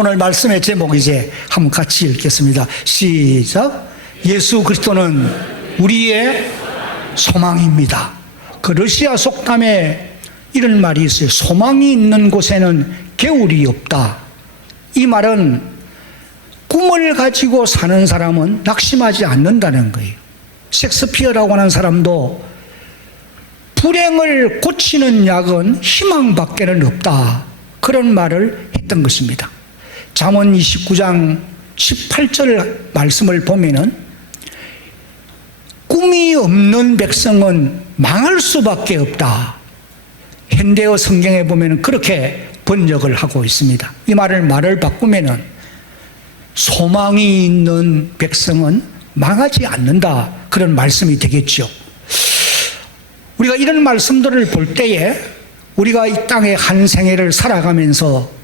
오늘 말씀의 제목 이제 한번 같이 읽겠습니다. 시작. 예수 그리스도는 우리의 소망입니다. 그 러시아 속담에 이런 말이 있어요. 소망이 있는 곳에는 겨울이 없다. 이 말은 꿈을 가지고 사는 사람은 낙심하지 않는다는 거예요. 셰익스피어라고 하는 사람도 불행을 고치는 약은 희망밖에는 없다. 그런 말을 했던 것입니다. 잠언 29장 18절 말씀을 보면은 꿈이 없는 백성은 망할 수밖에 없다. 현대어 성경에 보면 그렇게 번역을 하고 있습니다. 이 말을 바꾸면은 소망이 있는 백성은 망하지 않는다. 그런 말씀이 되겠죠. 우리가 이런 말씀들을 볼 때에 우리가 이 땅의 한 생애를 살아가면서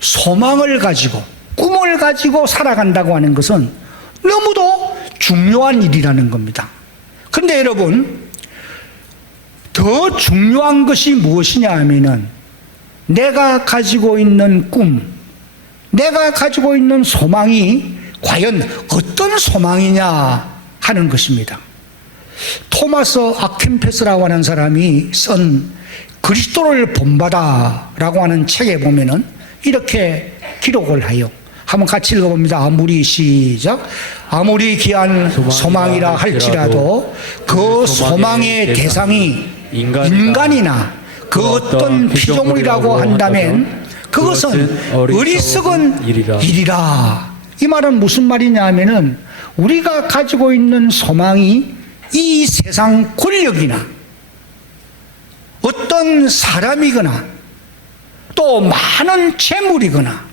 소망을 가지고 꿈을 가지고 살아간다고 하는 것은 너무도 중요한 일이라는 겁니다. 그런데 여러분, 더 중요한 것이 무엇이냐 하면은 내가 가지고 있는 꿈, 내가 가지고 있는 소망이 과연 어떤 소망이냐 하는 것입니다. 토마스 아켐페스라고 하는 사람이 쓴 그리스도를 본받아라고 하는 책에 보면은 이렇게 기록을 해요. 한번 같이 읽어봅니다. 시작. 아무리 귀한 소망이라 할지라도 그 소망의 대상이 인간이나 그 어떤 피조물이라고 한다면 그것은 어리석은 일이라. 이 말은 무슨 말이냐 하면은 우리가 가지고 있는 소망이 이 세상 권력이나 어떤 사람이거나 또 많은 재물이거나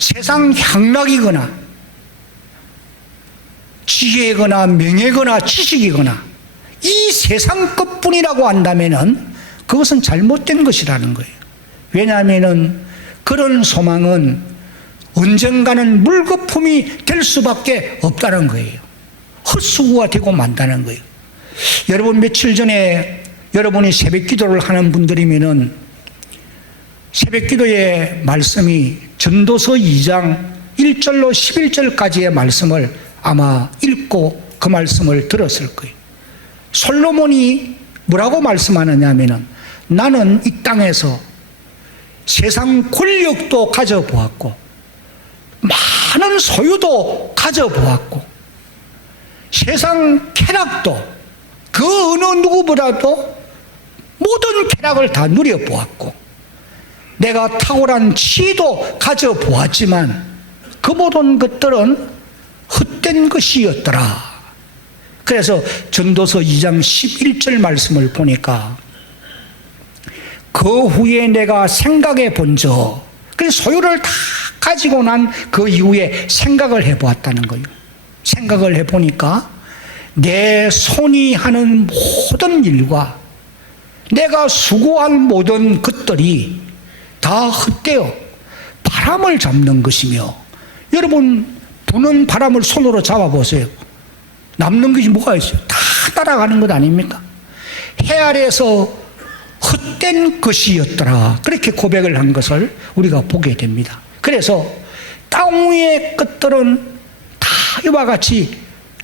세상 향락이거나 지혜거나 명예거나 지식이거나 이 세상 것뿐이라고 한다면은 그것은 잘못된 것이라는 거예요. 왜냐하면은 그런 소망은 언젠가는 물거품이 될 수밖에 없다는 거예요. 헛수고가 되고 만다는 거예요. 여러분, 며칠 전에 여러분이 새벽 기도를 하는 분들이면은 새벽 기도의 말씀이 전도서 2장 1절로 11절까지의 말씀을 아마 읽고 그 말씀을 들었을 거예요. 솔로몬이 뭐라고 말씀하느냐 하면은 나는 이 땅에서 세상 권력도 가져보았고 많은 소유도 가져보았고 세상 쾌락도 그 어느 누구보다도 모든 쾌락을 다 누려보았고 내가 탁월한 지혜도 가져보았지만 그 모든 것들은 헛된 것이었더라. 그래서 전도서 2장 11절 말씀을 보니까 그 후에 내가 생각해 본적, 그래서 소유를 다 가지고 난 그 이후에 생각을 해보았다는 거예요. 생각을 해보니까 내 손이 하는 모든 일과 내가 수고한 모든 것들이 다 헛되어 바람을 잡는 것이며, 여러분 부는 바람을 손으로 잡아보세요. 남는 것이 뭐가 있어요? 다 따라가는 것 아닙니까? 해 아래에서 헛된 것이었더라. 그렇게 고백을 한 것을 우리가 보게 됩니다. 그래서 땅 위의 것들은 다 이와 같이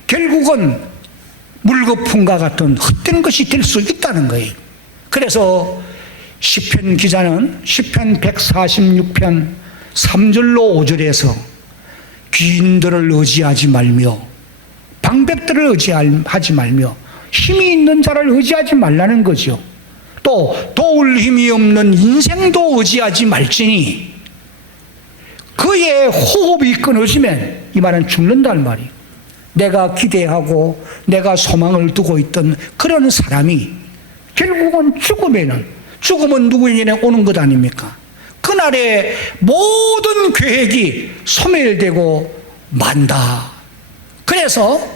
결국은 물거품과 같은 헛된 것이 될 수 있다는 거예요. 그래서 시편 기자는 시편 146편 3절로 5절에서 귀인들을 의지하지 말며 방백들을 의지하지 말며 힘이 있는 자를 의지하지 말라는 거죠. 또 도울 힘이 없는 인생도 의지하지 말지니 그의 호흡이 끊어지면, 이 말은 죽는다는 말이에요. 내가 기대하고 내가 소망을 두고 있던 그런 사람이 결국은 죽음은 누구에게 오는 것 아닙니까? 그날에 모든 계획이 소멸되고 만다. 그래서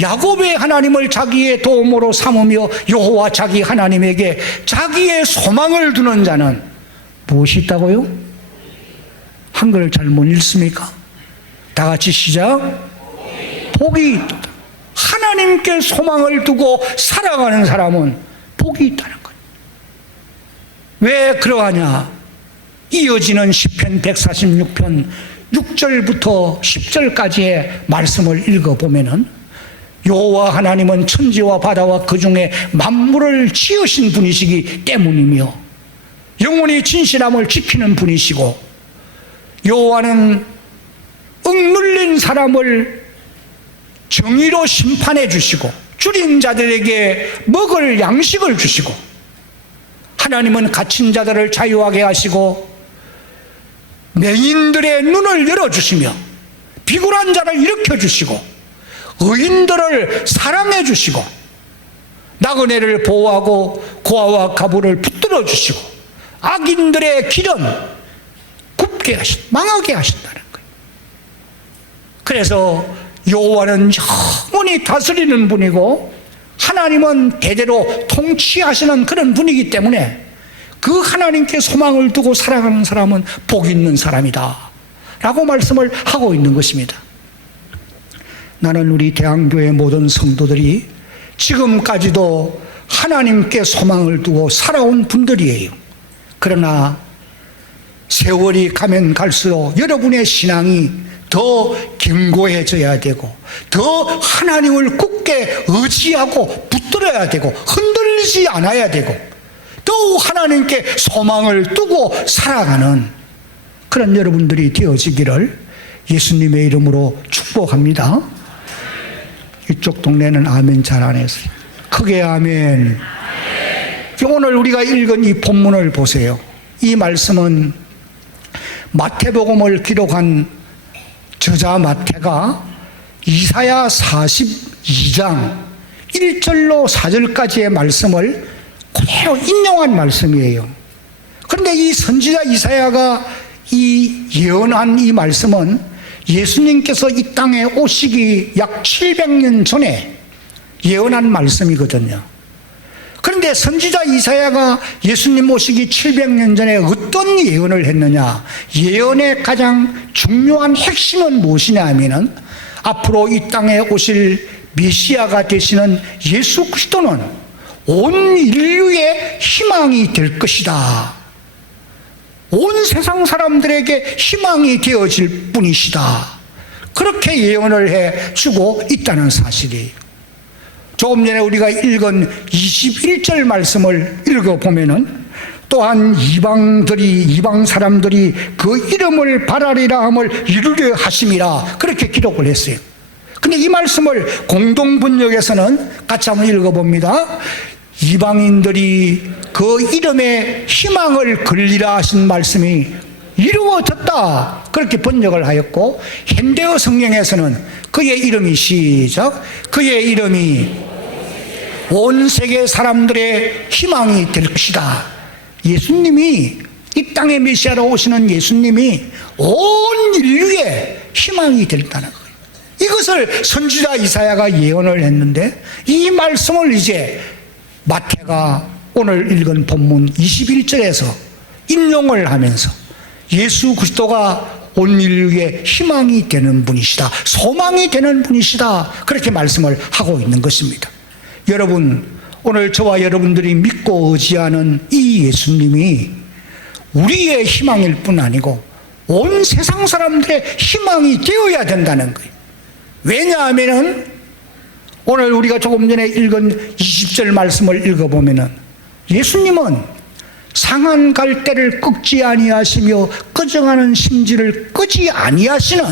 야곱의 하나님을 자기의 도움으로 삼으며 여호와 자기 하나님에게 자기의 소망을 두는 자는 무엇이 있다고요? 한글 잘 못 읽습니까? 다 같이 시작. 복이 있다. 하나님께 소망을 두고 살아가는 사람은 복이 있다는 거예요. 왜 그러하냐? 이어지는 시편 146편 6절부터 10절까지의 말씀을 읽어보면은 여호와 하나님은 천지와 바다와 그 중에 만물을 지으신 분이시기 때문이며 영원히 진실함을 지키는 분이시고 여호와는 억눌린 사람을 정의로 심판해 주시고 줄인 자들에게 먹을 양식을 주시고 하나님은 갇힌 자들을 자유하게 하시고 맹인들의 눈을 열어주시며 비굴한 자를 일으켜주시고 의인들을 사랑해 주시고 나그네를 보호하고 고아와 가부를 붙들어 주시고 악인들의 길은 굽게 망하게 하신다는 거예요. 그래서 여호와는 영원히 다스리는 분이고 하나님은 대대로 통치하시는 그런 분이기 때문에 그 하나님께 소망을 두고 살아가는 사람은 복 있는 사람이다 라고 말씀을 하고 있는 것입니다. 나는 우리 대한교회 모든 성도들이 지금까지도 하나님께 소망을 두고 살아온 분들이에요. 그러나 세월이 가면 갈수록 여러분의 신앙이 더 견고해져야 되고 더 하나님을 굳게 의지하고 붙들어야 되고 흔들리지 않아야 되고 더욱 하나님께 소망을 두고 살아가는 그런 여러분들이 되어지기를 예수님의 이름으로 축복합니다. 이쪽 동네는 아멘 잘 안 했어요. 크게 아멘. 오늘 우리가 읽은 이 본문을 보세요. 이 말씀은 마태복음을 기록한 저자 마태가 이사야 42장 1절로 4절까지의 말씀을 그대로 인용한 말씀이에요. 그런데 이 선지자 이사야가 이 예언한 이 말씀은 예수님께서 이 땅에 오시기 약 700년 전에 예언한 말씀이거든요. 그런데 선지자 이사야가 예수님 오시기 700년 전에 어떤 예언을 했느냐? 예언의 가장 중요한 핵심은 무엇이냐 하면은 앞으로 이 땅에 오실 메시아가 되시는 예수 그리스도는 온 인류의 희망이 될 것이다. 온 세상 사람들에게 희망이 되어질 분이시다. 그렇게 예언을 해주고 있다는 사실이에요. 조금 전에 우리가 읽은 21절 말씀을 읽어보면은 또한 이방 사람들이 그 이름을 바라리라 함을 이루려 하심이라 그렇게 기록을 했어요. 근데 이 말씀을 공동번역에서는 같이 한번 읽어봅니다. 이방인들이 그 이름에 희망을 걸리라 하신 말씀이 이루어졌다 그렇게 번역을 하였고 현대어 성경에서는 그의 이름이 시작 그의 이름이 온 세계 사람들의 희망이 될 것이다. 예수님이 이 땅에 메시아로 오시는 예수님이 온 인류의 희망이 된다는 거예요. 이것을 선지자 이사야가 예언을 했는데 이 말씀을 이제 마태가 오늘 읽은 본문 21절에서 인용을 하면서 예수 그리스도가 온 인류의 희망이 되는 분이시다. 소망이 되는 분이시다. 그렇게 말씀을 하고 있는 것입니다. 여러분, 오늘 저와 여러분들이 믿고 의지하는 이 예수님이 우리의 희망일 뿐 아니고 온 세상 사람들의 희망이 되어야 된다는 거예요. 왜냐하면 오늘 우리가 조금 전에 읽은 20절 말씀을 읽어보면 예수님은 상한 갈대를 꺾지 아니하시며 꺼져가는 심지를 끄지 아니하시는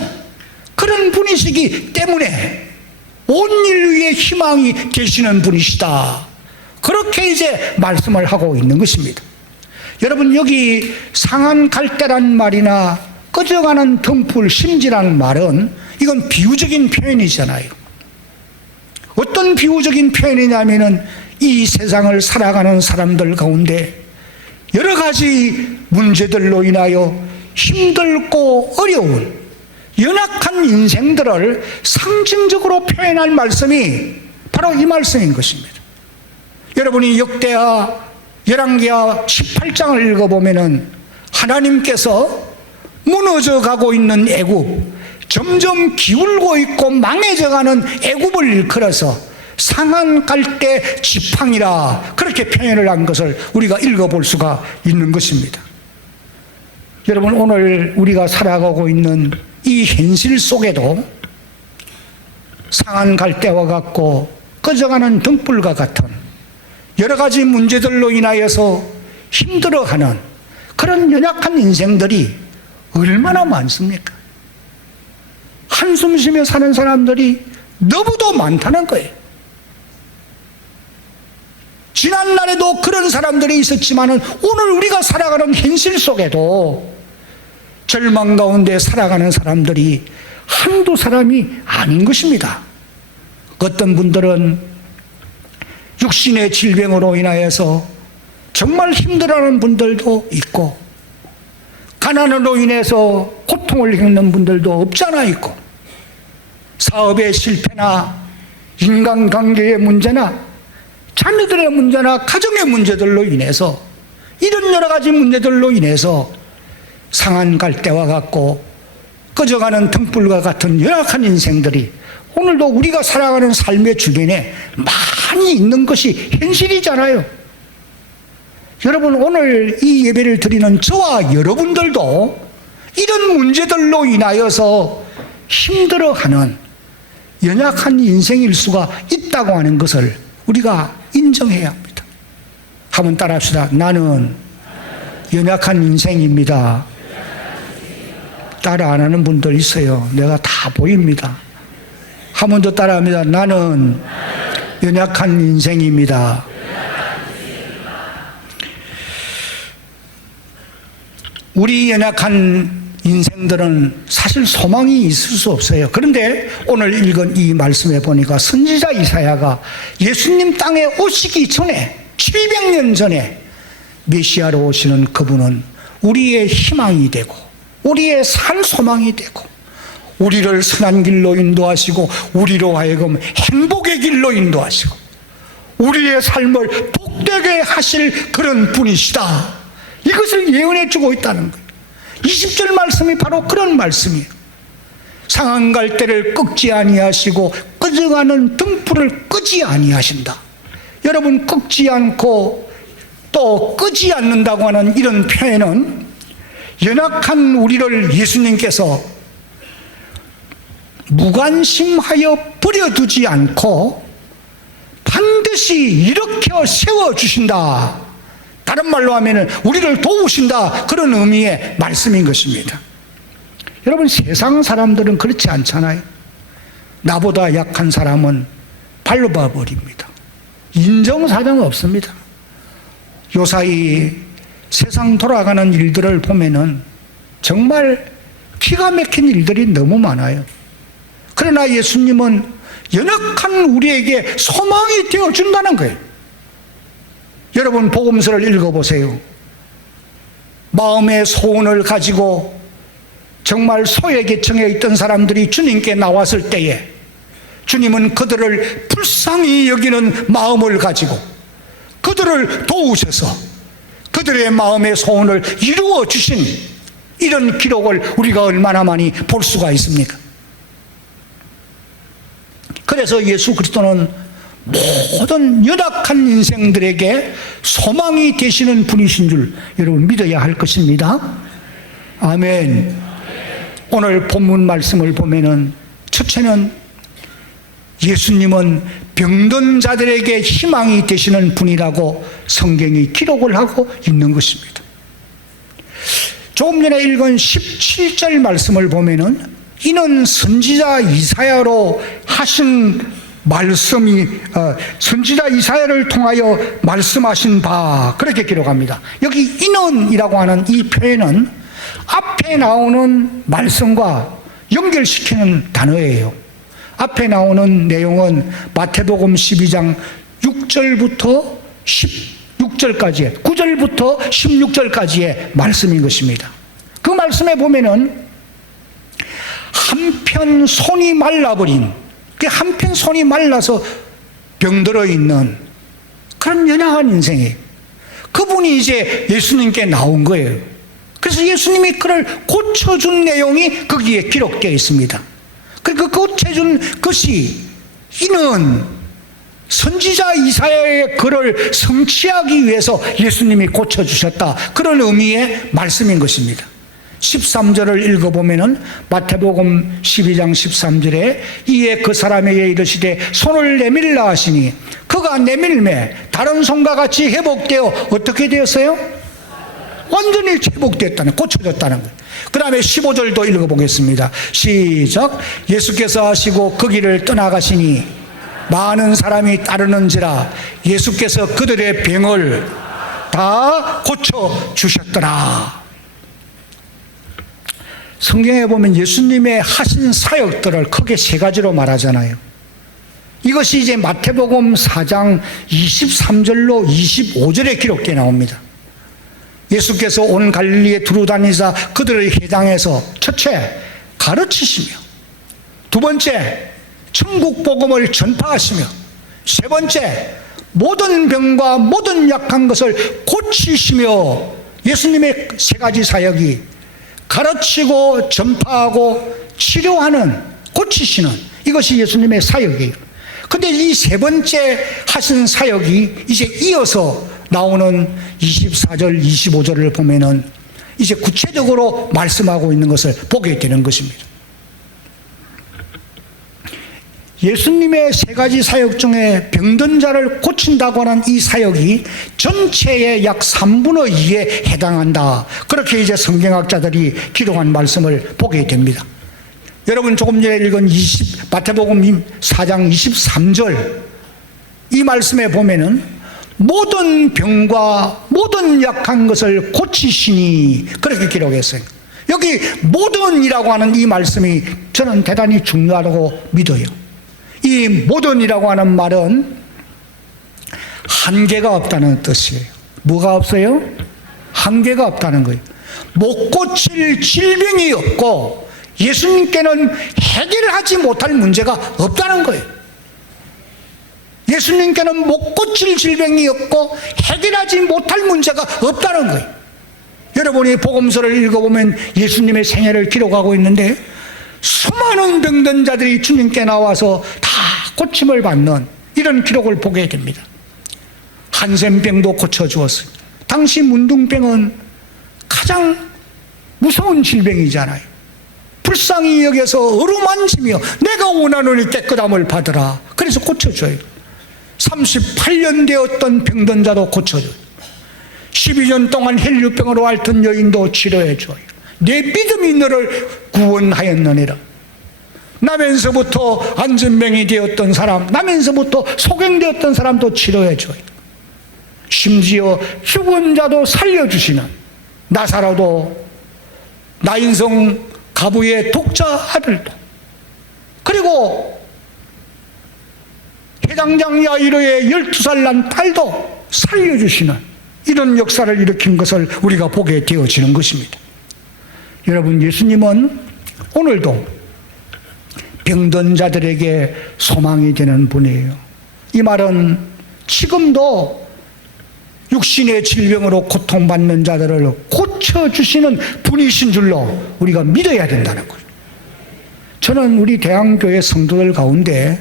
그런 분이시기 때문에 온 인류의 희망이 되시는 분이시다. 그렇게 이제 말씀을 하고 있는 것입니다. 여러분, 여기 상한 갈대란 말이나 꺼져가는 등불 심지라는 말은 이건 비유적인 표현이잖아요. 어떤 비유적인 표현이냐면은 이 세상을 살아가는 사람들 가운데 여러 가지 문제들로 인하여 힘들고 어려운 연약한 인생들을 상징적으로 표현할 말씀이 바로 이 말씀인 것입니다. 여러분이 역대하 열왕기하 18장을 읽어보면은 하나님께서 무너져 가고 있는 애굽, 점점 기울고 있고 망해져가는 애굽을 일컬어서 상한 갈대 지팡이라 그렇게 표현을 한 것을 우리가 읽어볼 수가 있는 것입니다. 여러분, 오늘 우리가 살아가고 있는 이 현실 속에도 상한 갈대와 같고 꺼져가는 등불과 같은 여러 가지 문제들로 인하여서 힘들어하는 그런 연약한 인생들이 얼마나 많습니까? 한숨 쉬며 사는 사람들이 너무도 많다는 거예요. 지난날에도 그런 사람들이 있었지만 오늘 우리가 살아가는 현실 속에도 절망 가운데 살아가는 사람들이 한두 사람이 아닌 것입니다. 어떤 분들은 육신의 질병으로 인하여서 정말 힘들어하는 분들도 있고, 가난으로 인해서 고통을 겪는 분들도 없지 않아 있고, 사업의 실패나 인간관계의 문제나 자녀들의 문제나 가정의 문제들로 인해서, 이런 여러 가지 문제들로 인해서 상한 갈대와 같고 꺼져가는 등불과 같은 연약한 인생들이 오늘도 우리가 살아가는 삶의 주변에 많이 있는 것이 현실이잖아요. 여러분, 오늘 이 예배를 드리는 저와 여러분들도 이런 문제들로 인하여서 힘들어하는 연약한 인생일 수가 있다고 하는 것을 우리가 인정해야 합니다. 한번 따라합시다. 나는 연약한 인생입니다. 따라 안 하는 분들 있어요. 내가 다 보입니다. 한 번 더 따라합니다. 나는 연약한 인생입니다. 우리 연약한 인생들은 사실 소망이 있을 수 없어요. 그런데 오늘 읽은 이 말씀에 보니까 선지자 이사야가 예수님 땅에 오시기 전에 700년 전에 메시아로 오시는 그분은 우리의 희망이 되고 우리의 산 소망이 되고 우리를 선한 길로 인도하시고 우리로 하여금 행복의 길로 인도하시고 우리의 삶을 복되게 하실 그런 분이시다. 이것을 예언해 주고 있다는 거예요. 20절 말씀이 바로 그런 말씀이에요. 상한 갈대를 꺾지 아니하시고 꺼져가는 등불을 끄지 아니하신다. 여러분, 꺾지 않고 또 끄지 않는다고 하는 이런 표현은 연약한 우리를 예수님께서 무관심하여 버려두지 않고 반드시 일으켜 세워주신다. 다른 말로 하면 우리를 도우신다. 그런 의미의 말씀인 것입니다. 여러분, 세상 사람들은 그렇지 않잖아요. 나보다 약한 사람은 발로봐버립니다. 인정사정 없습니다. 요사이 세상 돌아가는 일들을 보면은 정말 기가 막힌 일들이 너무 많아요. 그러나 예수님은 연약한 우리에게 소망이 되어준다는 거예요. 여러분, 복음서를 읽어보세요. 마음의 소원을 가지고 정말 소외계층에 있던 사람들이 주님께 나왔을 때에 주님은 그들을 불쌍히 여기는 마음을 가지고 그들을 도우셔서 그들의 마음의 소원을 이루어 주신 이런 기록을 우리가 얼마나 많이 볼 수가 있습니까? 그래서 예수 그리스도는 모든 연약한 인생들에게 소망이 되시는 분이신 줄 여러분 믿어야 할 것입니다. 아멘. 오늘 본문 말씀을 보면은 첫째는 예수님은 병든 자들에게 희망이 되시는 분이라고 성경이 기록을 하고 있는 것입니다. 조금 전에 읽은 17절 말씀을 보면은 이는 선지자 이사야로 하신 말씀이 선지자 이사야를 통하여 말씀하신 바, 그렇게 기록합니다. 여기 인원이라고 하는 이 표현은 앞에 나오는 말씀과 연결시키는 단어예요. 앞에 나오는 내용은 마태복음 12장 6절부터 16절까지의 9절부터 16절까지의 말씀인 것입니다. 그 말씀에 보면은 한편 손이 말라버린, 한편 손이 말라서 병들어 있는 그런 연약한 인생이에요. 그분이 이제 예수님께 나온 거예요. 그래서 예수님이 그를 고쳐준 내용이 거기에 기록되어 있습니다. 그러니까 고쳐준 것이 이는 선지자 이사야의 글을 성취하기 위해서 예수님이 고쳐주셨다. 그런 의미의 말씀인 것입니다. 13절을 읽어보면은 마태복음 12장 13절에 이에 그 사람에게 이르시되 손을 내밀라 하시니 그가 내밀매 다른 손과 같이 회복되어 어떻게 되었어요? 완전히 회복됐다는, 고쳐졌다는 거예요. 그 다음에 15절도 읽어보겠습니다. 시작. 예수께서 하시고 그 길을 떠나가시니 많은 사람이 따르는지라 예수께서 그들의 병을 다 고쳐주셨더라. 성경에 보면 예수님의 하신 사역들을 크게 세 가지로 말하잖아요. 이것이 이제 마태복음 4장 23절로 25절에 기록되어 나옵니다. 예수께서 온 갈릴리에 두루 다니사 그들의 회당에서 첫째 가르치시며, 두 번째 천국 복음을 전파하시며, 세 번째 모든 병과 모든 약한 것을 고치시며. 예수님의 세 가지 사역이 가르치고 전파하고 치료하는, 고치시는, 이것이 예수님의 사역이에요. 근데 이 세 번째 하신 사역이 이제 이어서 나오는 24절, 25절을 보면은 이제 구체적으로 말씀하고 있는 것을 보게 되는 것입니다. 예수님의 세 가지 사역 중에 병든 자를 고친다고 하는 이 사역이 전체의 약 3분의 2에 해당한다. 그렇게 이제 성경학자들이 기록한 말씀을 보게 됩니다. 여러분 조금 전에 읽은 마태복음 4장 23절 이 말씀에 보면은 모든 병과 모든 약한 것을 고치시니 그렇게 기록했어요. 여기 모든이라고 하는 이 말씀이 저는 대단히 중요하다고 믿어요. 이 모든이라고 하는 말은 한계가 없다는 뜻이에요. 뭐가 없어요? 한계가 없다는 거예요. 못 고칠 질병이 없고 예수님께는 해결하지 못할 문제가 없다는 거예요. 예수님께는 못 고칠 질병이 없고 해결하지 못할 문제가 없다는 거예요. 여러분이 복음서를 읽어보면 예수님의 생애를 기록하고 있는데 수많은 병든 자들이 주님께 나와서 다 고침을 받는 이런 기록을 보게 됩니다. 한센병도 고쳐주었어요. 당시 문둥병은 가장 무서운 질병이잖아요. 불쌍히 여겨서 어루만지며 내가 원하노니 깨끗함을 받으라. 그래서 고쳐줘요. 38년 되었던 병든 자도 고쳐줘요. 12년 동안 혈류병으로 앓던 여인도 치료해줘요. 내 믿음이 너를 구원하였느니라. 나면서부터 안전병이 되었던 사람, 나면서부터 소경되었던 사람도 치료해줘요. 심지어 죽은 자도 살려주시는 나사로도, 나인성 가부의 독자 아들도, 그리고 회당장 야이로의 12살 난 딸도 살려주시는 이런 역사를 일으킨 것을 우리가 보게 되어지는 것입니다. 여러분, 예수님은 오늘도 병든 자들에게 소망이 되는 분이에요. 이 말은 지금도 육신의 질병으로 고통받는 자들을 고쳐주시는 분이신 줄로 우리가 믿어야 된다는 거예요. 저는 우리 대한교회 성도들 가운데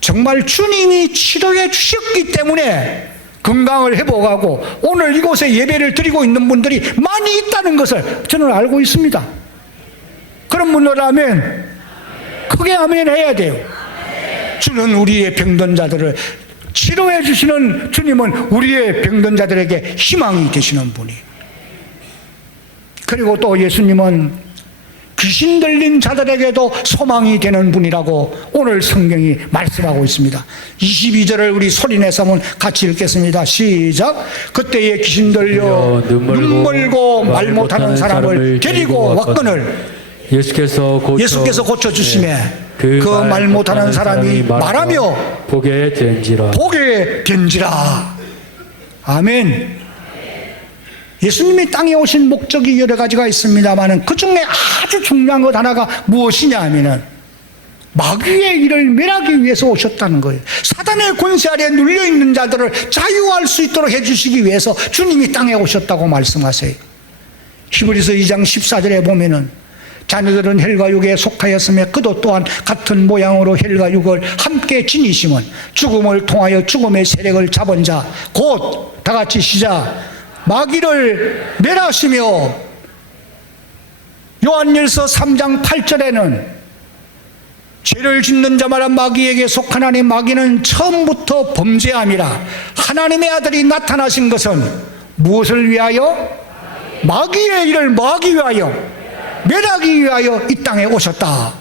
정말 주님이 치료해 주셨기 때문에 건강을 회복하고 오늘 이곳에 예배를 드리고 있는 분들이 많이 있다는 것을 저는 알고 있습니다. 그런 분들라면 크게 아멘 해야 돼요. 주는 우리의 병든 자들을 치료해 주시는 주님은 우리의 병든 자들에게 희망이 되시는 분이에요. 그리고 또 예수님은 귀신 들린 자들에게도 소망이 되는 분이라고 오늘 성경이 말씀하고 있습니다. 22절을 우리 소리내서 한번 같이 읽겠습니다. 시작. 그때에 귀신 들려 눈멀고 말 못하는 사람을 데리고 왔거늘 예수께서 고쳐주시매 그 말 못하는 사람이 말하며 보게 된지라. 아멘. 예수님이 땅에 오신 목적이 여러 가지가 있습니다만 그 중에 아주 중요한 것 하나가 무엇이냐 하면은 마귀의 일을 멸하기 위해서 오셨다는 거예요. 사단의 권세 아래 눌려있는 자들을 자유할 수 있도록 해주시기 위해서 주님이 땅에 오셨다고 말씀하세요. 히브리서 2장 14절에 보면은 자녀들은 혈과 육에 속하였으며 그도 또한 같은 모양으로 혈과 육을 함께 지니심은 죽음을 통하여 죽음의 세력을 잡은 자 곧 다같이 시작 마귀를 멸하시며 요한일서 3장 8절에는 죄를 짓는 자마다 마귀에게 속하나니 마귀는 처음부터 범죄함이라. 하나님의 아들이 나타나신 것은 무엇을 위하여? 마귀의 일을 마귀 위하여, 멸하기 위하여 이 땅에 오셨다.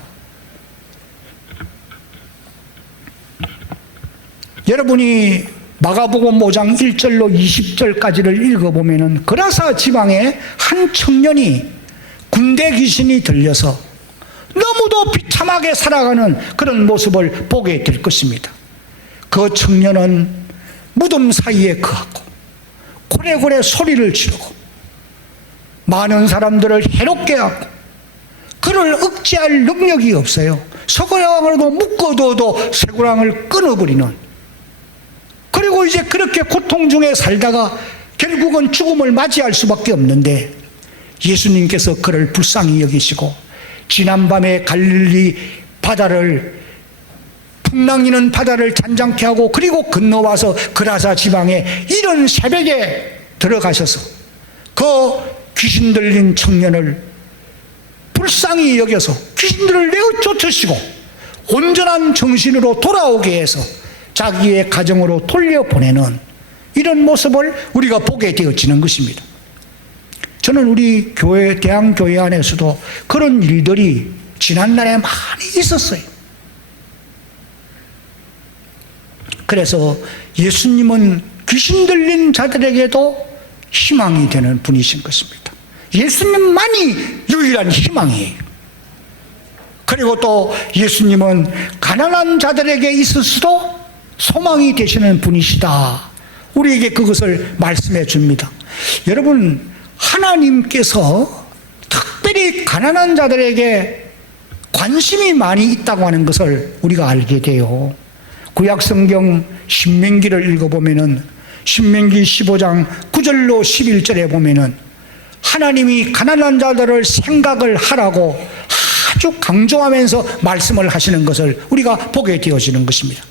여러분이 마가복음 5장 1절로 20절까지를 읽어보면 그라사 지방에 한 청년이 군대 귀신이 들려서 너무도 비참하게 살아가는 그런 모습을 보게 될 것입니다. 그 청년은 무덤 사이에 거하고 고래고래 소리를 지르고 많은 사람들을 해롭게 하고 그를 억제할 능력이 없어요. 서고랑으로도 묶어둬도 쇠고랑을 끊어버리는, 그리고 이제 그렇게 고통 중에 살다가 결국은 죽음을 맞이할 수밖에 없는데 예수님께서 그를 불쌍히 여기시고 지난밤에 갈릴리 바다를, 풍랑이는 바다를 잔잔케 하고 그리고 건너와서 그라사 지방에 이른 새벽에 들어가셔서 그 귀신 들린 청년을 불쌍히 여겨서 귀신들을 내어 쫓으시고 온전한 정신으로 돌아오게 해서 자기의 가정으로 돌려보내는 이런 모습을 우리가 보게 되어지는 것입니다. 저는 우리 교회, 대한교회 안에서도 그런 일들이 지난날에 많이 있었어요. 그래서 예수님은 귀신 들린 자들에게도 희망이 되는 분이신 것입니다. 예수님만이 유일한 희망이에요. 그리고 또 예수님은 가난한 자들에게 있어서도 소망이 되시는 분이시다. 우리에게 그것을 말씀해 줍니다. 여러분, 하나님께서 특별히 가난한 자들에게 관심이 많이 있다고 하는 것을 우리가 알게 돼요. 구약성경 신명기를 읽어보면은 신명기 15장 9절로 11절에 보면은 하나님이 가난한 자들을 생각을 하라고 아주 강조하면서 말씀을 하시는 것을 우리가 보게 되어지는 것입니다.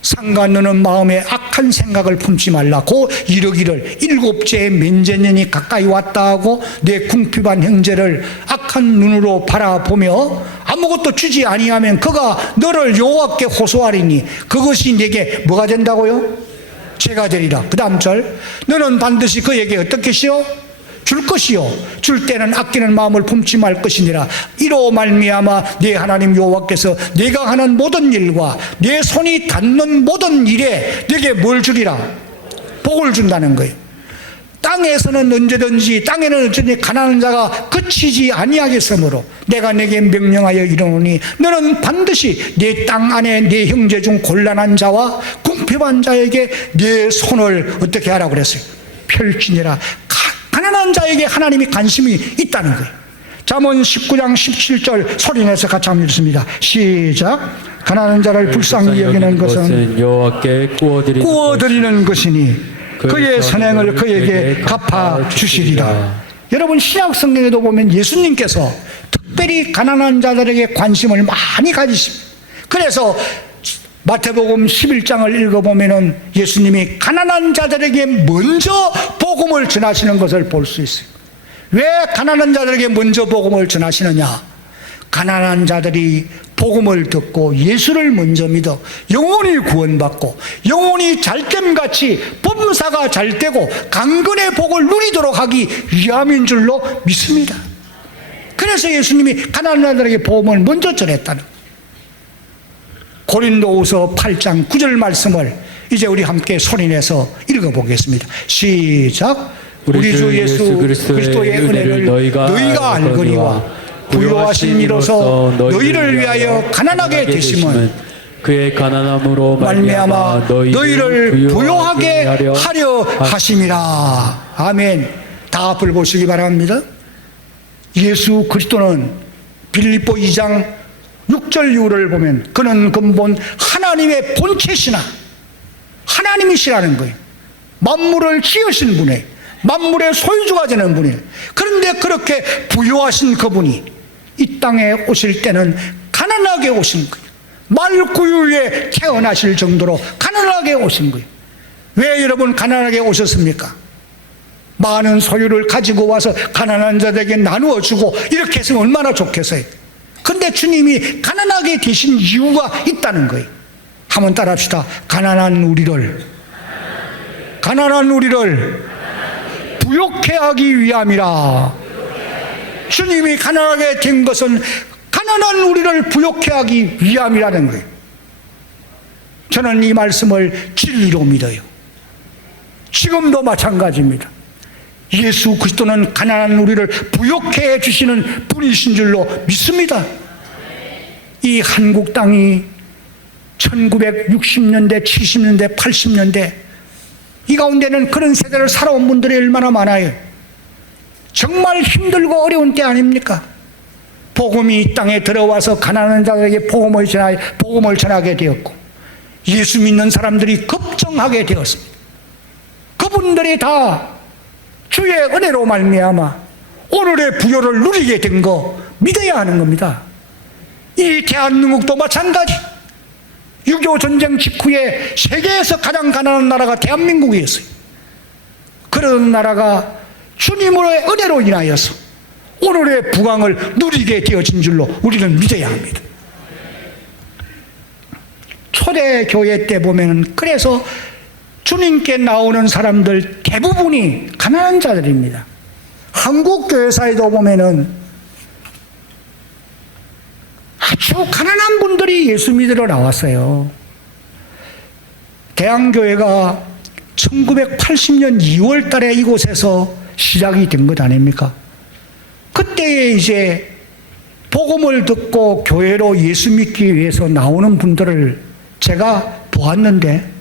상관너는 마음에 악한 생각을 품지 말라고 이르기를 일곱째의 면제년이 가까이 왔다 하고 내 궁핍한 형제를 악한 눈으로 바라보며 아무것도 주지 아니하면 그가 너를 여호와께 호소하리니 그것이 내게 뭐가 된다고요? 죄가 되리라. 그 다음 절, 너는 반드시 그에게 어떻게 시오? 줄 것이요 줄 때는 아끼는 마음을 품지 말 것이니라. 이로 말미암아 네 하나님 여호와께서 네가 하는 모든 일과 네 손이 닿는 모든 일에 네게 뭘 주리라? 복을 준다는 거예요. 땅에서는 언제든지, 땅에는 언제든지 가난한 자가 그치지 아니하겠으므로 내가 내게 명령하여 이르노니 너는 반드시 네 땅 안에 네 형제 중 곤란한 자와 궁핍한 자에게 네 손을 어떻게 하라고 그랬어요? 펼치니라. 가난한 자에게 하나님이 관심이 있다는 거예요. 잠언 19장 17절 소리내서 같이 한번 읽습니다. 시작. 가난한 자를 불쌍히 여기는 것은 여호와께 구워드리는 것이니 그의 선행을 그에게 갚아주시리라. 여러분, 신약 성경에도 보면 예수님께서 특별히 가난한 자들에게 관심을 많이 가지십니다. 그래서 마태복음 11장을 읽어보면 예수님이 가난한 자들에게 먼저 복음을 전하시는 것을 볼 수 있어요. 왜 가난한 자들에게 먼저 복음을 전하시느냐? 가난한 자들이 복음을 듣고 예수를 먼저 믿어 영혼이 구원받고 영혼이 잘됨같이 범사가 잘되고 강건의 복을 누리도록 하기 위함인 줄로 믿습니다. 그래서 예수님이 가난한 자들에게 복음을 먼저 전했다는 거예요. 고린도후서 8장 9절 말씀을 이제 우리 함께 소리내서 읽어보겠습니다. 시작. 우리 주 예수 그리스도의 은혜를 너희가 알거니와 부요하신 이로서 너희를 위하여 가난하게 되심은 그의 가난함으로 말미암아 너희를 부요하게 하려 하심이라. 아멘. 다 앞을 보시기 바랍니다. 예수 그리스도는 빌립보 2장 6절 이후를 보면 그는 근본 하나님의 본체시나 하나님이시라는 거예요. 만물을 지으신 분이에요. 만물의 소유주가 되는 분이에요. 그런데 그렇게 부유하신 그분이 이 땅에 오실 때는 가난하게 오신 거예요. 말구유에 태어나실 정도로 가난하게 오신 거예요. 왜 여러분 가난하게 오셨습니까? 많은 소유를 가지고 와서 가난한 자들에게 나누어 주고 이렇게 했으면 얼마나 좋겠어요. 근데 주님이 가난하게 되신 이유가 있다는 거예요. 한번 따라합시다. 가난한 우리를 부욕해 하기 위함이라. 주님이 가난하게 된 것은 가난한 우리를 부욕해 하기 위함이라는 거예요. 저는 이 말씀을 진리로 믿어요. 지금도 마찬가지입니다. 예수 그리스도는 가난한 우리를 부욕해 주시는 분이신 줄로 믿습니다. 이 한국 땅이 1960년대, 70년대, 80년대 이 가운데는 그런 세대를 살아온 분들이 얼마나 많아요. 정말 힘들고 어려운 때 아닙니까? 복음이 이 땅에 들어와서 가난한 자들에게 복음을 전하게 되었고 예수 믿는 사람들이 급증하게 되었습니다. 그분들이 다 주의 은혜로 말미암아 오늘의 부요를 누리게 된 거 믿어야 하는 겁니다. 이 대한민국도 마찬가지. 6.25 전쟁 직후에 세계에서 가장 가난한 나라가 대한민국이었어요. 그런 나라가 주님의 은혜로 인하여서 오늘의 부강을 누리게 되어진 줄로 우리는 믿어야 합니다. 초대교회 때 보면은 그래서 주님께 나오는 사람들 대부분이 가난한 자들입니다. 한국 교회사에도 보면은 아주 가난한 분들이 예수 믿으러 나왔어요. 대한교회가 1980년 2월 달에 이곳에서 시작이 된 것 아닙니까? 그때에 이제 복음을 듣고 교회로 예수 믿기 위해서 나오는 분들을 제가 보았는데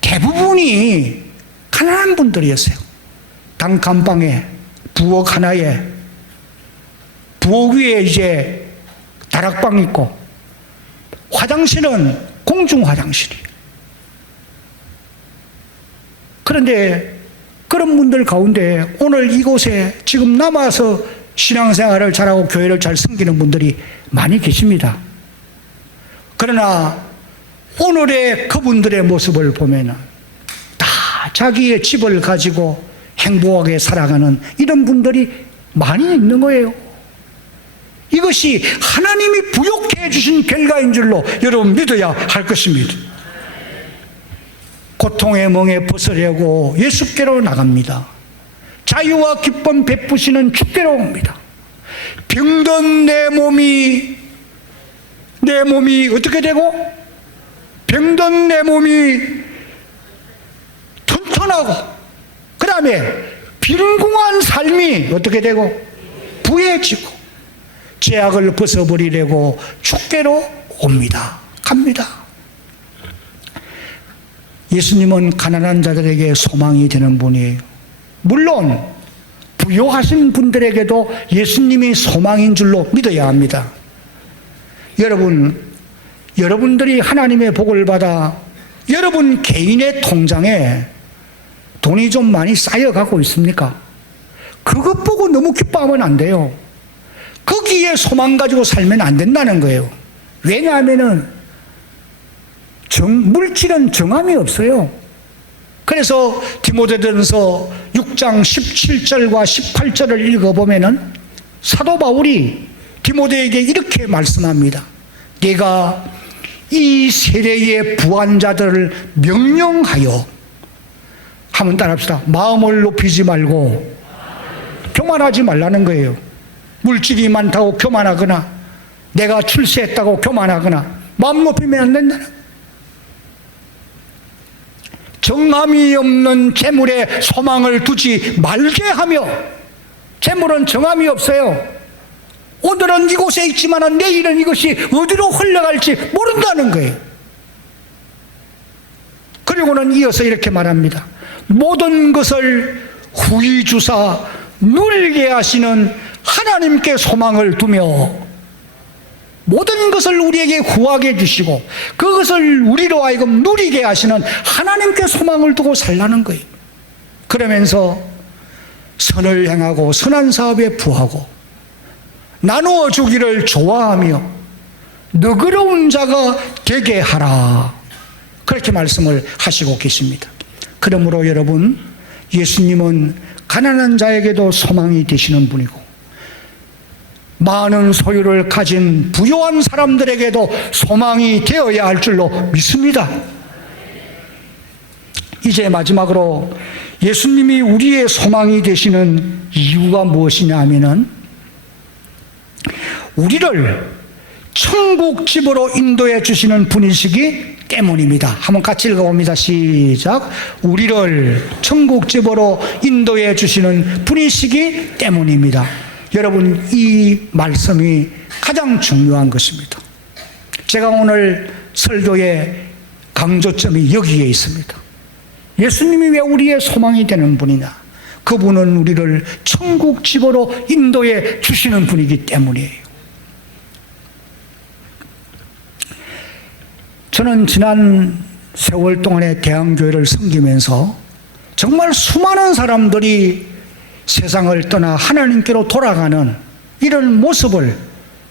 대부분이 가난한 분들이었어요. 단칸방에 부엌 하나에 부엌 위에 이제 다락방 있고 화장실은 공중 화장실이에요. 그런데 그런 분들 가운데 오늘 이곳에 지금 남아서 신앙생활을 잘하고 교회를 잘 섬기는 분들이 많이 계십니다. 그러나 오늘의 그분들의 모습을 보면 다 자기의 집을 가지고 행복하게 살아가는 이런 분들이 많이 있는 거예요. 이것이 하나님이 부욕해 주신 결과인 줄로 여러분 믿어야 할 것입니다. 고통의 멍에 벗으려고 예수께로 나갑니다. 자유와 기쁨 베푸시는 주께로 옵니다. 병든 내 몸이 어떻게 되고? 병든 내 몸이 튼튼하고 그 다음에 빈궁한 삶이 어떻게 되고? 부해지고 죄악을 벗어버리려고 주께로 옵니다. 갑니다. 예수님은 가난한 자들에게 소망이 되는 분이에요. 물론 부요하신 분들에게도 예수님이 소망인 줄로 믿어야 합니다. 여러분들이 하나님의 복을 받아 여러분 개인의 통장에 돈이 좀 많이 쌓여가고 있습니까? 그것 보고 너무 기뻐하면 안 돼요. 거기에 소망 가지고 살면 안 된다는 거예요. 왜냐하면은 물질은 정함이 없어요. 그래서 디모데전서 6장 17절과 18절을 읽어보면은 사도 바울이 디모데에게 이렇게 말씀합니다. 내가 이 세대의 부한자들을 명령하여 한번 따라합시다. 마음을 높이지 말고 교만하지 말라는 거예요. 물질이 많다고 교만하거나 내가 출세했다고 교만하거나 마음 높이면 안 된다는 거예요. 정함이 없는 재물에 소망을 두지 말게 하며, 재물은 정함이 없어요. 오늘은 이곳에 있지만 내일은 이것이 어디로 흘러갈지 모른다는 거예요. 그리고는 이어서 이렇게 말합니다. 모든 것을 후히 주사 누리게 하시는 하나님께 소망을 두며, 모든 것을 우리에게 후하게 주시고 그것을 우리로 하여금 누리게 하시는 하나님께 소망을 두고 살라는 거예요. 그러면서 선을 행하고 선한 사업에 부하고 나누어 주기를 좋아하며 너그러운 자가 되게 하라, 그렇게 말씀을 하시고 계십니다. 그러므로 여러분, 예수님은 가난한 자에게도 소망이 되시는 분이고 많은 소유를 가진 부유한 사람들에게도 소망이 되어야 할 줄로 믿습니다. 이제 마지막으로 예수님이 우리의 소망이 되시는 이유가 무엇이냐 하면은 우리를 천국 집으로 인도해 주시는 분이시기 때문입니다. 한번 같이 읽어봅니다. 시작. 우리를 천국 집으로 인도해 주시는 분이시기 때문입니다. 여러분, 이 말씀이 가장 중요한 것입니다. 제가 오늘 설교의 강조점이 여기에 있습니다. 예수님이 왜 우리의 소망이 되는 분이냐? 그분은 우리를 천국 집으로 인도해 주시는 분이기 때문이에요. 저는 지난 세월 동안에 대한교회를 섬기면서 정말 수많은 사람들이 세상을 떠나 하나님께로 돌아가는 이런 모습을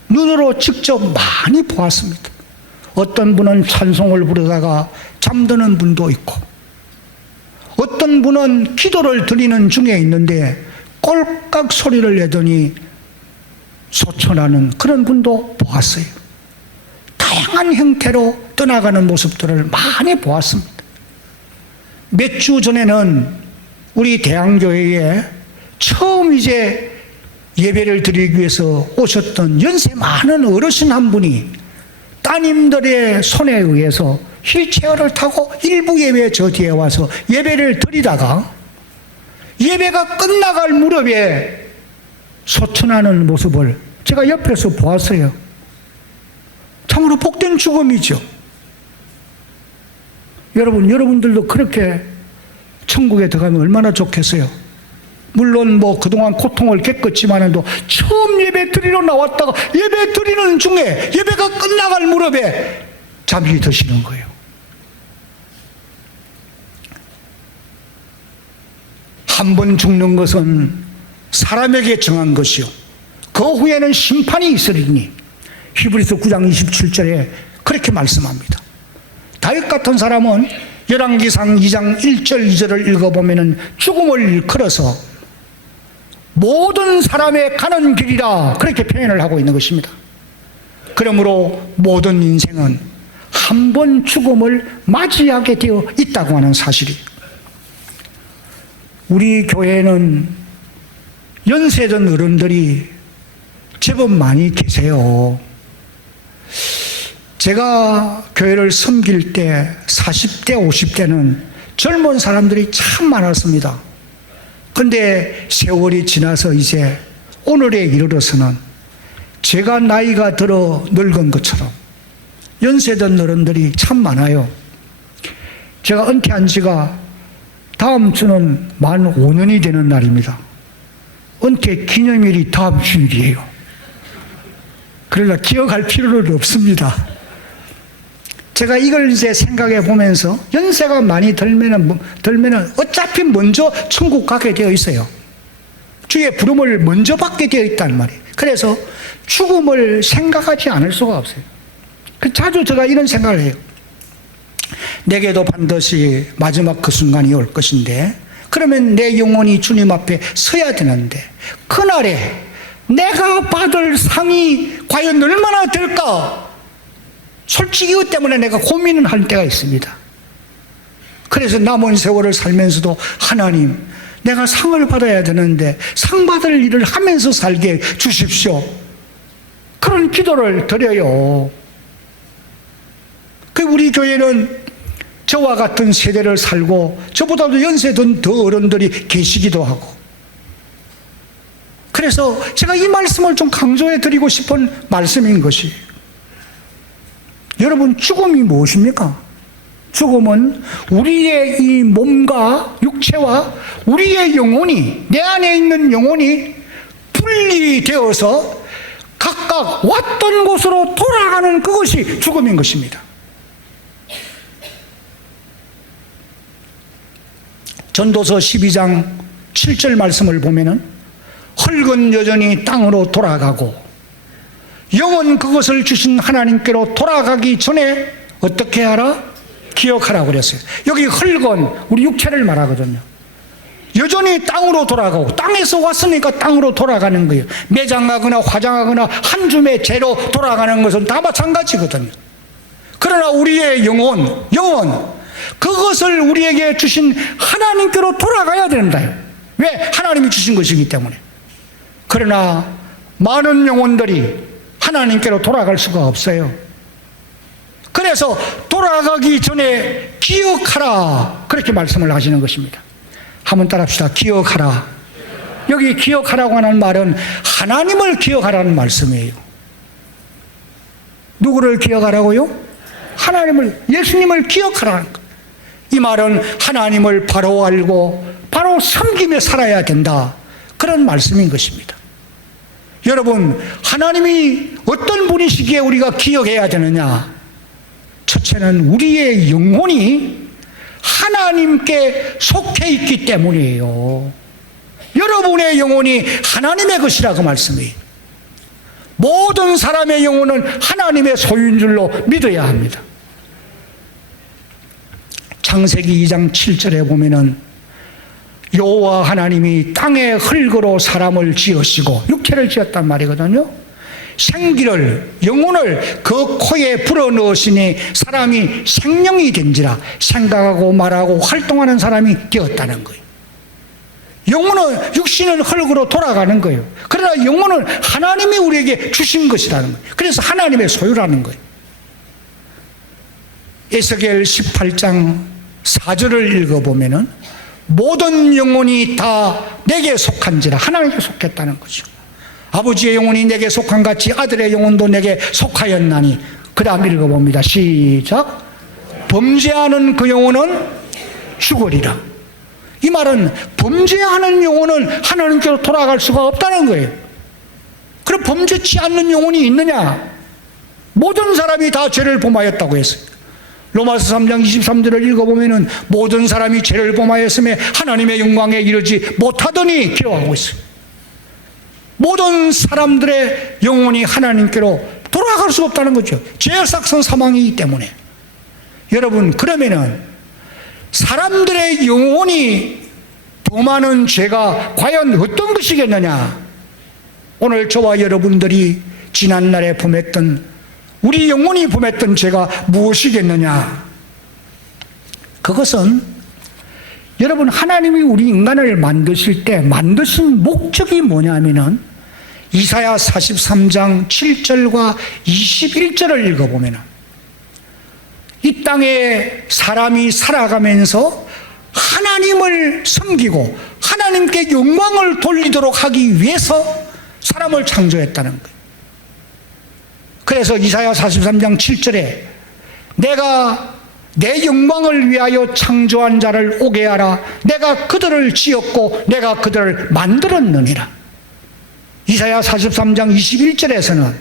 눈으로 직접 많이 보았습니다. 어떤 분은 찬송을 부르다가 잠드는 분도 있고, 어떤 분은 기도를 드리는 중에 있는데 꼴깍 소리를 내더니 소천하는 그런 분도 보았어요. 다양한 형태로 떠나가는 모습들을 많이 보았습니다. 몇 주 전에는 우리 대한교회에 처음 이제 예배를 드리기 위해서 오셨던 연세 많은 어르신 한 분이 따님들의 손에 의해서 휠체어를 타고 일부 예배 저 뒤에 와서 예배를 드리다가 예배가 끝나갈 무렵에 소천하는 모습을 제가 옆에서 보았어요. 참으로 복된 죽음이죠. 여러분들도 그렇게 천국에 들어가면 얼마나 좋겠어요. 물론 그동안 고통을 겪었지만도 처음 예배 드리러 나왔다가 예배 드리는 중에 예배가 끝나갈 무렵에 잠이 드시는 거예요. 한 번 죽는 것은 사람에게 정한 것이요 그 후에는 심판이 있으리니 히브리서 9장 27절에 그렇게 말씀합니다. 다윗 같은 사람은 열왕기상 2장 1절 2절을 읽어보면 죽음을 일컬어서 모든 사람의 가는 길이라 그렇게 표현을 하고 있는 것입니다. 그러므로 모든 인생은 한 번 죽음을 맞이하게 되어 있다고 하는 사실이, 우리 교회에는 연세든 어른들이 제법 많이 계세요. 제가 교회를 섬길 때 40대 50대는 젊은 사람들이 참 많았습니다. 그런데 세월이 지나서 이제 오늘에 이르러서는 제가 나이가 들어 늙은 것처럼 연세든 어른들이 참 많아요. 제가 은퇴한 지가 다음 주는 만 5년이 되는 날입니다. 은퇴 기념일이 다음 주일이에요. 그러나 기억할 필요는 없습니다. 제가 이걸 이제 생각해 보면서 연세가 많이 들면은 어차피 먼저 천국 가게 되어 있어요. 주의 부름을 먼저 받게 되어 있단 말이에요. 그래서 죽음을 생각하지 않을 수가 없어요. 자주 제가 이런 생각을 해요. 내게도 반드시 마지막 그 순간이 올 것인데, 그러면 내 영혼이 주님 앞에 서야 되는데 그날에 내가 받을 상이 과연 얼마나 될까? 솔직히 이것 때문에 내가 고민을 할 때가 있습니다. 그래서 남은 세월을 살면서도 하나님, 내가 상을 받아야 되는데 상 받을 일을 하면서 살게 주십시오. 그런 기도를 드려요. 우리 교회는 저와 같은 세대를 살고 저보다도 연세든 더 어른들이 계시기도 하고, 그래서 제가 이 말씀을 좀 강조해 드리고 싶은 말씀인 것이, 여러분, 죽음이 무엇입니까? 죽음은 우리의 이 몸과 육체와 우리의 영혼이, 내 안에 있는 영혼이 분리되어서 각각 왔던 곳으로 돌아가는 그것이 죽음인 것입니다. 전도서 12장 7절 말씀을 보면은 흙은 여전히 땅으로 돌아가고 영은 그것을 주신 하나님께로 돌아가기 전에 어떻게 하라? 기억하라고 그랬어요. 여기 흙은 우리 육체를 말하거든요. 여전히 땅으로 돌아가고, 땅에서 왔으니까 땅으로 돌아가는 거예요. 매장하거나 화장하거나 한 줌의 재로 돌아가는 것은 다 마찬가지거든요. 그러나 우리의 영혼, 그것을 우리에게 주신 하나님께로 돌아가야 된다. 왜? 하나님이 주신 것이기 때문에. 그러나 많은 영혼들이 하나님께로 돌아갈 수가 없어요. 그래서 돌아가기 전에 기억하라, 그렇게 말씀을 하시는 것입니다. 한번 따라합시다. 기억하라. 여기 기억하라고 하는 말은 하나님을 기억하라는 말씀이에요. 누구를 기억하라고요? 하나님을, 예수님을 기억하라는 것. 이 말은 하나님을 바로 알고 바로 섬기며 살아야 된다, 그런 말씀인 것입니다. 여러분, 하나님이 어떤 분이시기에 우리가 기억해야 되느냐? 첫째는 우리의 영혼이 하나님께 속해 있기 때문이에요. 여러분의 영혼이 하나님의 것이라고 말씀이에요. 모든 사람의 영혼은 하나님의 소유인 줄로 믿어야 합니다. 창세기 2장 7절에 보면은 여호와 하나님이 땅의 흙으로 사람을 지으시고, 육체를 지었단 말이거든요. 생기를, 영혼을 그 코에 불어넣으시니 사람이 생명이 된지라, 생각하고 말하고 활동하는 사람이 되었다는 거예요. 영혼은, 육신은 흙으로 돌아가는 거예요. 그러나 영혼은 하나님이 우리에게 주신 것이라는 거예요. 그래서 하나님의 소유라는 거예요. 에스겔 18장 4절을 읽어보면은 모든 영혼이 다 내게 속한지라, 하나님께 속했다는 거죠. 아버지의 영혼이 내게 속한 같이 아들의 영혼도 내게 속하였나니. 그 다음 읽어봅니다. 시작. 범죄하는 그 영혼은 죽으리라. 이 말은 범죄하는 영혼은 하나님께로 돌아갈 수가 없다는 거예요. 그럼 범죄치 않는 영혼이 있느냐? 모든 사람이 다 죄를 범하였다고 했어요. 로마서 3장 23절을 읽어보면 모든 사람이 죄를 범하였음에 하나님의 영광에 이르지 못하더니 기록하고 있어요. 모든 사람들의 영혼이 하나님께로 돌아갈 수 없다는 거죠. 죄의 삭선 사망이기 때문에. 여러분, 그러면은 사람들의 영혼이 범하는 죄가 과연 어떤 것이겠느냐? 오늘 저와 여러분들이 지난날에 범했던, 우리 영혼이 범했던 죄가 무엇이겠느냐? 그것은 여러분, 하나님이 우리 인간을 만드실 때 만드신 목적이 뭐냐면은 이사야 43장 7절과 21절을 읽어보면 이 땅에 사람이 살아가면서 하나님을 섬기고 하나님께 영광을 돌리도록 하기 위해서 사람을 창조했다는 거예요. 그래서 이사야 43장 7절에 내가 내 영광을 위하여 창조한 자를 오게 하라. 내가 그들을 지었고 내가 그들을 만들었느니라. 이사야 43장 21절에서는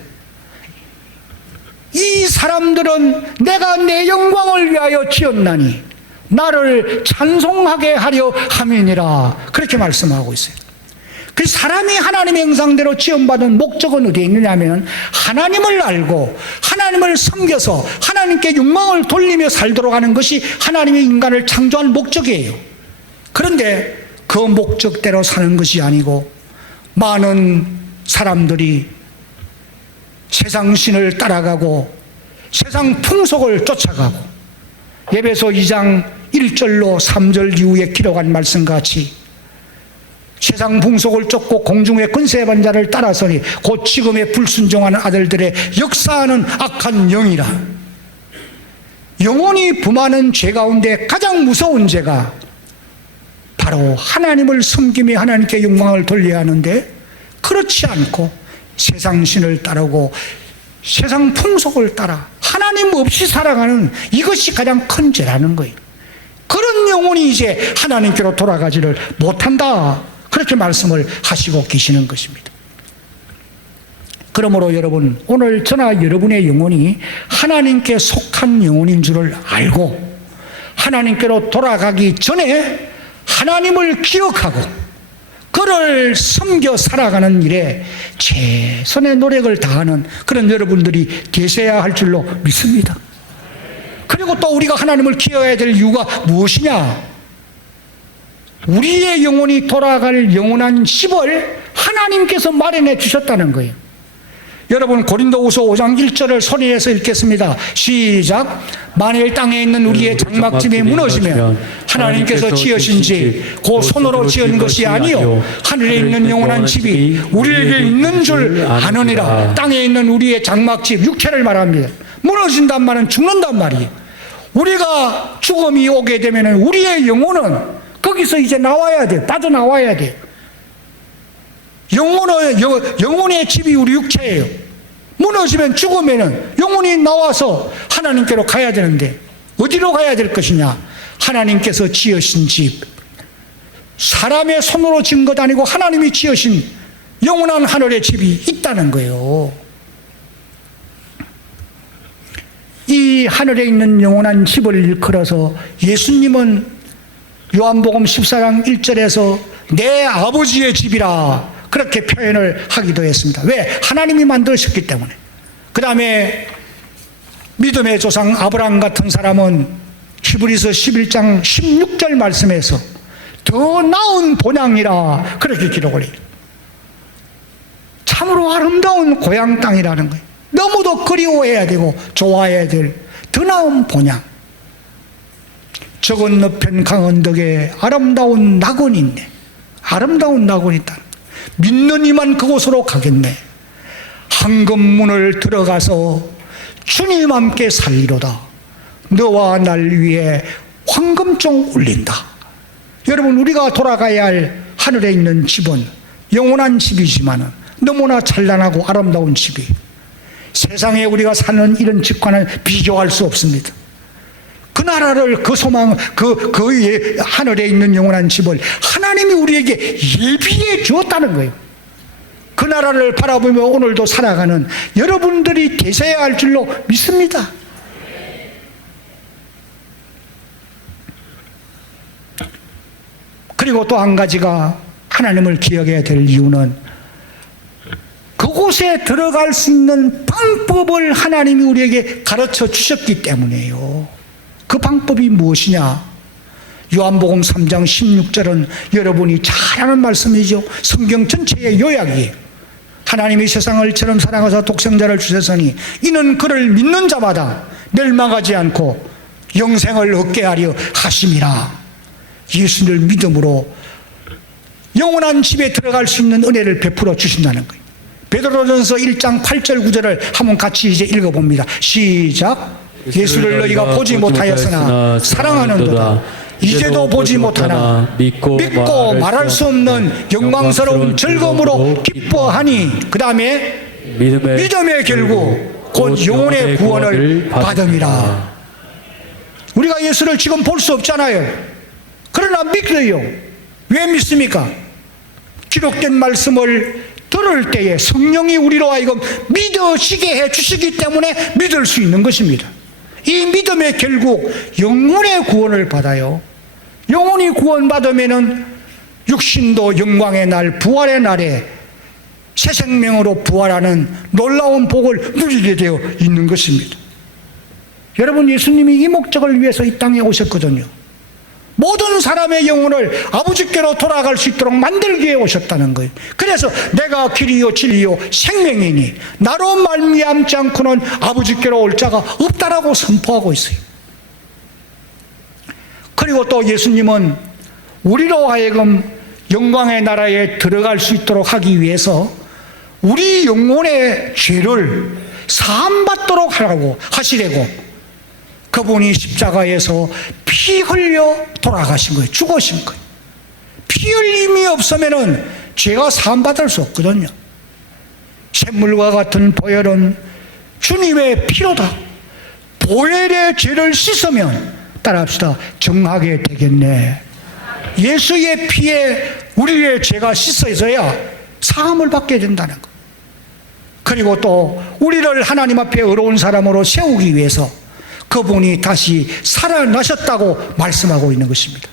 이 사람들은 내가 내 영광을 위하여 지었나니 나를 찬송하게 하려 함이니라, 그렇게 말씀하고 있어요. 그 사람이 하나님의 형상대로 지음받은 목적은 어디에 있느냐면 하나님을 알고 하나님을 섬겨서 하나님께 영광을 돌리며 살도록 하는 것이 하나님의 인간을 창조한 목적이에요. 그런데 그 목적대로 사는 것이 아니고 많은 사람들이 세상 신을 따라가고 세상 풍속을 쫓아가고, 에베소 2장 1절로 3절 이후에 기록한 말씀같이 세상 풍속을 쫓고 공중의 권세 받은 자를 따라서니 곧 지금의 불순종하는 아들들의 역사하는 악한 영이라. 영혼이 범하는 죄 가운데 가장 무서운 죄가 바로 하나님을 섬기며 하나님께 영광을 돌려야 하는데, 그렇지 않고 세상 신을 따르고 세상 풍속을 따라 하나님 없이 살아가는, 이것이 가장 큰 죄라는 거예요. 그런 영혼이 이제 하나님께로 돌아가지를 못한다, 그렇게 말씀을 하시고 계시는 것입니다. 그러므로 여러분, 오늘 저나 여러분의 영혼이 하나님께 속한 영혼인 줄을 알고 하나님께로 돌아가기 전에 하나님을 기억하고 그를 섬겨 살아가는 일에 최선의 노력을 다하는 그런 여러분들이 되셔야 할 줄로 믿습니다. 그리고 또 우리가 하나님을 기억해야 될 이유가 무엇이냐? 우리의 영혼이 돌아갈 영원한 집을 하나님께서 마련해 주셨다는 거예요. 여러분 고린도후서 5장 1절을 소리내서 읽겠습니다. 시작. 만일 땅에 있는 우리의 장막집이 무너지면 하나님께서 지으신 집 곧 손으로 지은 것이 아니요 하늘에 있는 영원한 집이 우리에게 있는 줄 아느니라. 땅에 있는 우리의 장막집, 육체를 말합니다. 무너진단 말은 죽는단 말이에요. 우리가 죽음이 오게 되면 우리의 영혼은 거기서 이제 나와야 돼요. 빠져나와야 돼요. 영혼의 집이 우리 육체예요. 무너지면 죽으면 영혼이 나와서 하나님께로 가야 되는데 어디로 가야 될 것이냐? 하나님께서 지으신 집, 사람의 손으로 지은 것 아니고 하나님이 지으신 영원한 하늘의 집이 있다는 거예요. 이 하늘에 있는 영원한 집을 일컬어서 예수님은 요한복음 14장 1절에서 내 아버지의 집이라 그렇게 표현을 하기도 했습니다. 왜? 하나님이 만드셨기 때문에. 그 다음에 믿음의 조상 아브라함 같은 사람은 히브리서 11장 16절 말씀에서 더 나은 본향이라 그렇게 기록을 해요. 참으로 아름다운 고향 땅이라는 거예요. 너무도 그리워해야 되고 좋아해야 될 더 나은 본향. 저 건너편 강언덕에 아름다운 낙원이 있네. 아름다운 낙원이 있다. 믿는 이만 그곳으로 가겠네. 황금문을 들어가서 주님 함께 살리로다. 너와 날 위해 황금종 울린다. 여러분, 우리가 돌아가야 할 하늘에 있는 집은 영원한 집이지만 너무나 찬란하고 아름다운 집이, 세상에 우리가 사는 이런 집과는 비교할 수 없습니다. 그 나라를, 그 소망, 그 하늘에 있는 영원한 집을 하나님이 우리에게 예비해 주었다는 거예요. 그 나라를 바라보며 오늘도 살아가는 여러분들이 되셔야 할 줄로 믿습니다. 그리고 또 한 가지가 하나님을 기억해야 될 이유는 그곳에 들어갈 수 있는 방법을 하나님이 우리에게 가르쳐 주셨기 때문이에요. 그 방법이 무엇이냐? 요한복음 3장 16절은 여러분이 잘 아는 말씀이죠. 성경 전체의 요약이에요. 하나님이 세상을 이처럼 사랑하사 독생자를 주셨으니 이는 그를 믿는 자마다 멸망하지 않고 영생을 얻게 하려 하심이라. 예수를 믿음으로 영원한 집에 들어갈 수 있는 은혜를 베풀어 주신다는 거예요. 베드로전서 1장 8절 9절을 한번 같이 이제 읽어봅니다. 시작. 예수를 너희가 보지 못하였으나 사랑하는도다. 이제도 보지 못하나 믿고 말할 수 없는 영광스러운 즐거움으로 기뻐하니, 그 다음에 믿음의 결국 곧 영혼의 구원을 받음이라. 우리가 예수를 지금 볼 수 없잖아요. 그러나 믿어요. 왜 믿습니까? 기록된 말씀을 들을 때에 성령이 우리로 하여금 믿어지게 해주시기 때문에 믿을 수 있는 것입니다. 이 믿음의 결국 영혼의 구원을 받아요. 영혼이 구원받으면은 육신도 영광의 날, 부활의 날에 새 생명으로 부활하는 놀라운 복을 누리게 되어 있는 것입니다. 여러분, 예수님이 이 목적을 위해서 이 땅에 오셨거든요. 모든 사람의 영혼을 아버지께로 돌아갈 수 있도록 만들기 위해 오셨다는 거예요. 그래서 내가 길이요 진리요 생명이니 나로 말미암지 않고는 아버지께로 올 자가 없다라고 선포하고 있어요. 그리고 또 예수님은 우리로 하여금 영광의 나라에 들어갈 수 있도록 하기 위해서 우리 영혼의 죄를 사함받도록 하시려고 그분이 십자가에서 피 흘려 돌아가신 거예요. 죽으신 거예요. 피 흘림이 없으면은 죄가 사함받을 수 없거든요. 샘물과 같은 보혈은 주님의 피로다. 보혈의 죄를 씻으면, 따라합시다, 정하게 되겠네. 예수의 피에 우리의 죄가 씻어져야 사함을 받게 된다는 것. 그리고 또 우리를 하나님 앞에 의로운 사람으로 세우기 위해서 그분이 다시 살아나셨다고 말씀하고 있는 것입니다.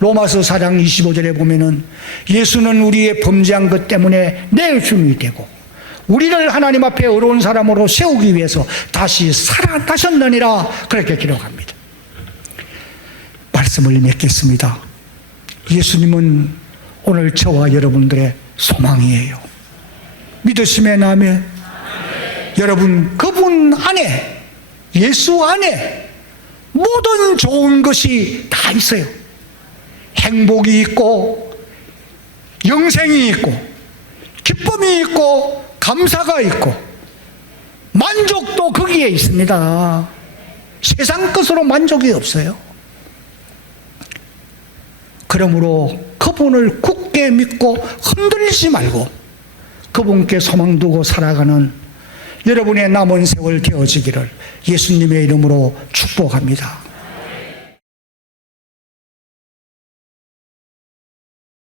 로마서 4장 25절에 보면은 예수는 우리의 범죄한 것 때문에 내 주님이 되고 우리를 하나님 앞에 의로운 사람으로 세우기 위해서 다시 살아나셨느니라 그렇게 기록합니다. 말씀을 맺겠습니다. 예수님은 오늘 저와 여러분들의 소망이에요. 믿으시면 아멘. 여러분, 그분 안에, 예수 안에 모든 좋은 것이 다 있어요. 행복이 있고, 영생이 있고, 기쁨이 있고, 감사가 있고, 만족도 거기에 있습니다. 세상 것으로 만족이 없어요. 그러므로 그분을 굳게 믿고 흔들리지 말고 그분께 소망 두고 살아가는 여러분의 남은 세월 되어지기를 예수님의 이름으로 축복합니다.